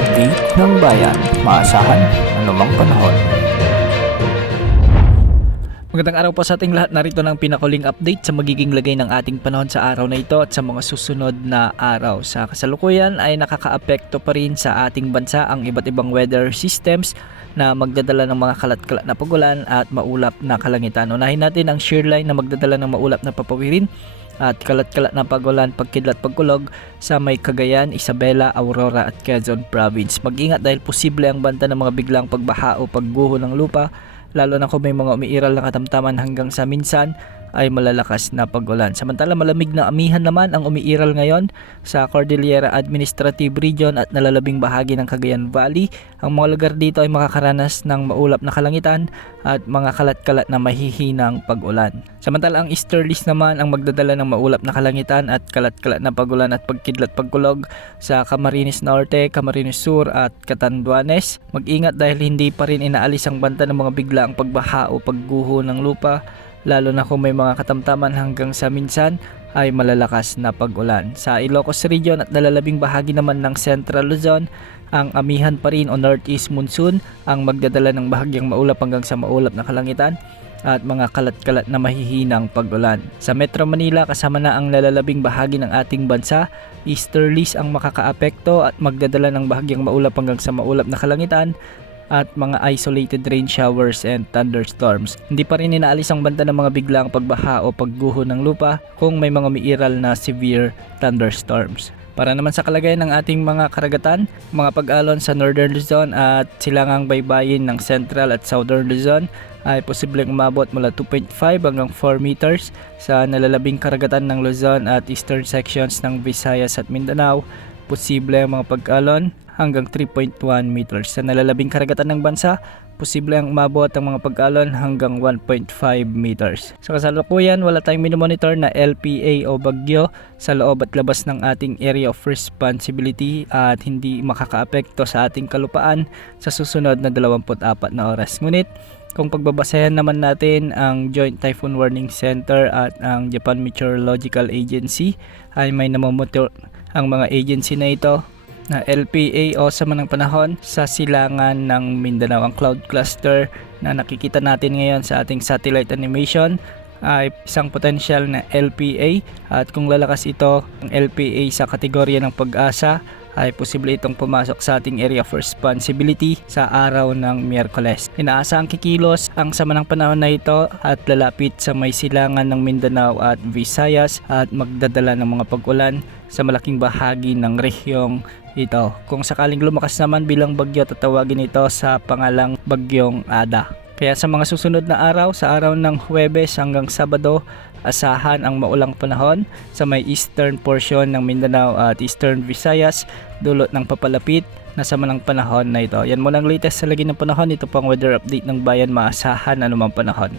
update ng bayan. Maasahan anumang panahon. Magandang araw po sa ating lahat. Narito ng pinakuling update sa magiging lagay ng ating panahon sa araw na ito at sa mga susunod na araw. Sa kasalukuyan ay nakakaapekto pa rin sa ating bansa ang iba't ibang weather systems na magdadala ng mga kalat-kalat na pagulan at maulap na kalangitan. Unahin natin ang shear line na magdadala ng maulap na papawirin at kalat-kalat na pagulan, pagkidlat, pagkulog sa may Cagayan, Isabela, Aurora at Quezon Province. Mag-ingat dahil posible ang banta ng mga biglang pagbaha o pagguho ng lupa, lalo na kung may mga umiiral na katamtaman hanggang sa minsan ay malalakas na pagulan. Samantala malamig na amihan naman ang umiiral ngayon sa Cordillera Administrative Region at nalalabing bahagi ng Cagayan Valley. Ang mga lugar dito ay makakaranas ng maulap na kalangitan at mga kalat-kalat na mahihinang pag-ulan. Samantala ang easterlies naman ang magdadala ng maulap na kalangitan at kalat-kalat na pagulan at pagkidlat pagkulog sa Camarines Norte, Camarines Sur at Catanduanes. Mag-ingat dahil hindi pa rin inaalis ang banta ng mga biglaang pagbaha o pagguho ng lupa, lalo na kung may mga katamtaman hanggang sa minsan ay malalakas na pag-ulan. Sa Ilocos Region at nalalabing bahagi naman ng Central Luzon, ang amihan pa rin o northeast monsoon ang magdadala ng bahagyang maulap hanggang sa maulap na kalangitan at mga kalat-kalat na mahihinang pag-ulan. Sa Metro Manila kasama na ang nalalabing bahagi ng ating bansa, easterlies ang makakaapekto at magdadala ng bahagyang maulap hanggang sa maulap na kalangitan at mga isolated rain showers and thunderstorms. Hindi pa rin inaalis ang banta ng mga biglang pagbaha o pagguho ng lupa kung may mga umiiral na severe thunderstorms. Para naman sa kalagayan ng ating mga karagatan, mga pag-alon sa Northern Luzon at silangang baybayin ng Central at Southern Luzon ay posibleng umabot mula 2.5 hanggang 4 meters sa nalalabing karagatan ng Luzon at eastern sections ng Visayas at Mindanao. Posible ang mga pag-alon hanggang 3.1 meters. Sa nalalabing karagatan ng bansa, posible ang umabot ang mga pag-alon hanggang 1.5 meters. Sa kasalukuyan, wala tayong minomonitor na LPA o bagyo sa loob at labas ng ating area of responsibility at hindi makakaapekto sa ating kalupaan sa susunod na 24 na oras. Ngunit, kung pagbabasehan naman natin ang Joint Typhoon Warning Center at ang Japan Meteorological Agency ay may namomonitor ang mga agency na ito na LPA o sama ng panahon sa silangan ng Mindanao. Ang cloud cluster na nakikita natin ngayon sa ating satellite animation ay isang potential na LPA at kung lalakas ito ang LPA sa kategorya ng pag-asa ay posible itong pumasok sa ating area of responsibility sa araw ng Miyerkules. Inaasahang kikilos ang sama ng panahon na ito at lalapit sa may silangan ng Mindanao at Visayas at magdadala ng mga pag-ulan sa malaking bahagi ng rehiyong ito. Kung sakaling lumakas naman bilang bagyo, tatawagin ito sa pangalang Bagyong Ada. Kaya sa mga susunod na araw, sa araw ng Huwebes hanggang Sabado, asahan ang maulang panahon sa may eastern portion ng Mindanao at eastern Visayas, dulot ng papalapit na sama ng panahon na ito. Yan muna ang latest sa lagi ng panahon. Ito pang weather update ng bayan. Maasahan anumang panahon.